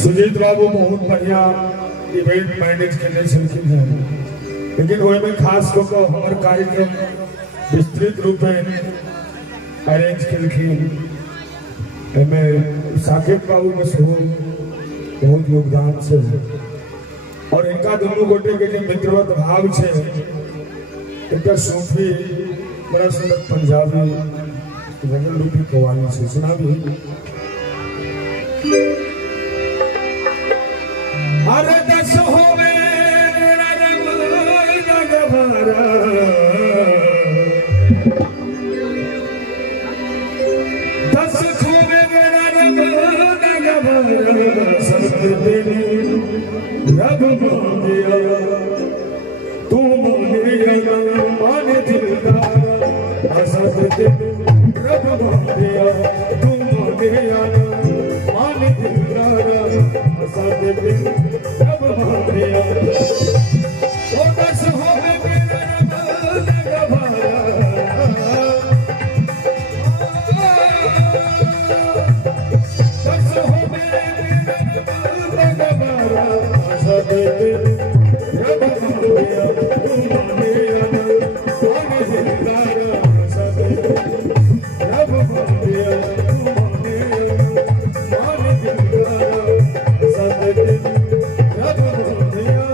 सुजीत बाबू बहुत बढ़िया event manage करने छलखिन है, लेकिन वही में खास को हमारे कार्यक्रम विस्तृत रूप में अरेंज कलखिन। साकेत बाबू में बहुत योगदान से और इनका दोनों गोटे के मित्रवत भाव से इनका सूफी बड़ा सुंदर पंजाबी गजल रूपी कवाली से सुना भी। अरे दस होवे दस खोवे रब मांगिया तू मांगिया माने दिलदार असद रब मांगिया तू मांगिया माने दिलदार असद रब मांगिया ओ दस होवे मेरा रब गवारा दस होवे मेरा रब गवारा असद रब मांगिया तू मांगिया माने दिलदार असद रब मांगिया तू मांगिया माने दिलदार असद रब मांगिया।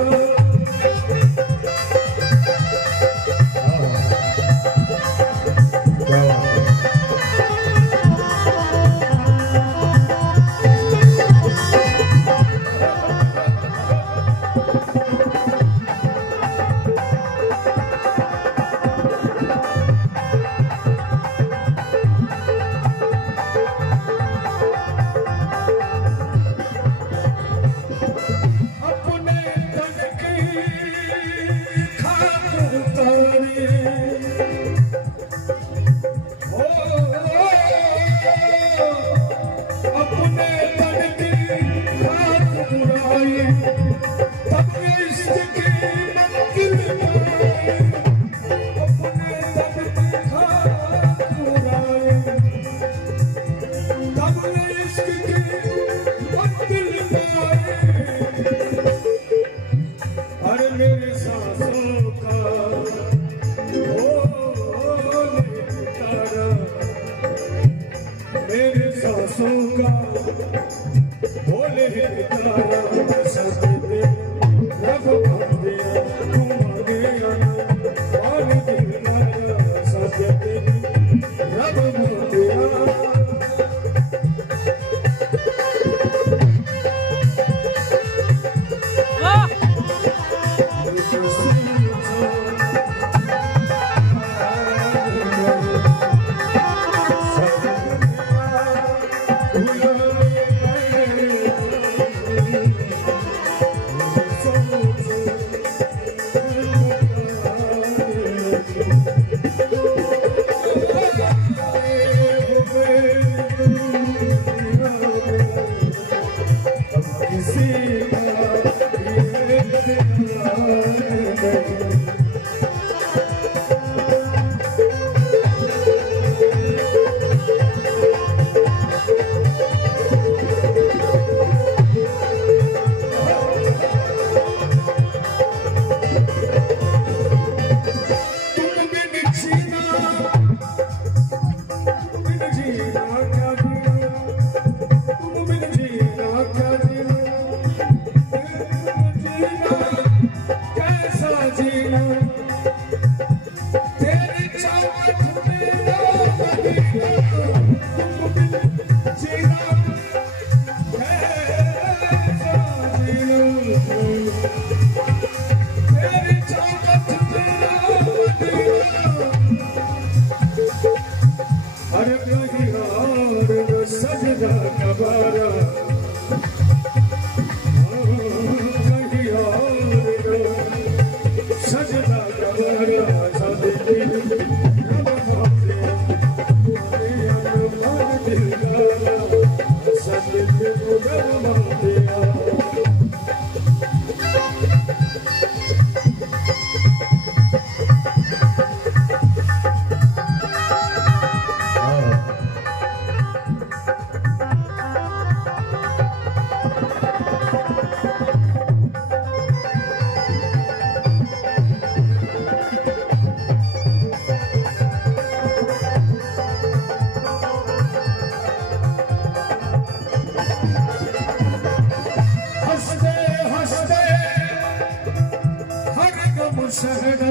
शहना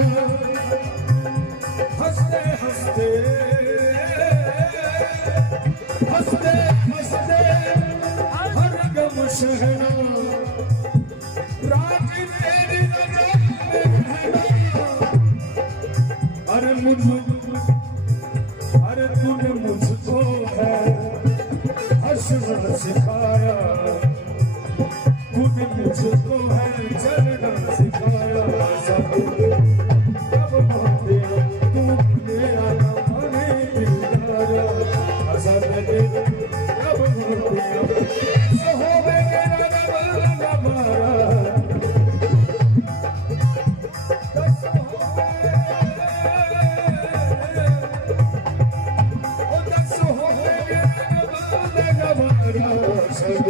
हंसते हंसते हंसते हंसते हर गम शहना राज तेरी नजर में रहना अरे तूने मुझको है हंसना सिखाया तूने मुझको है चलना सिखाया सब कब माने तू मेरा माने दिलारा आजाद दे कब माने सो हो मेरा हमारा दस हो मेरा हमारा सब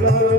Love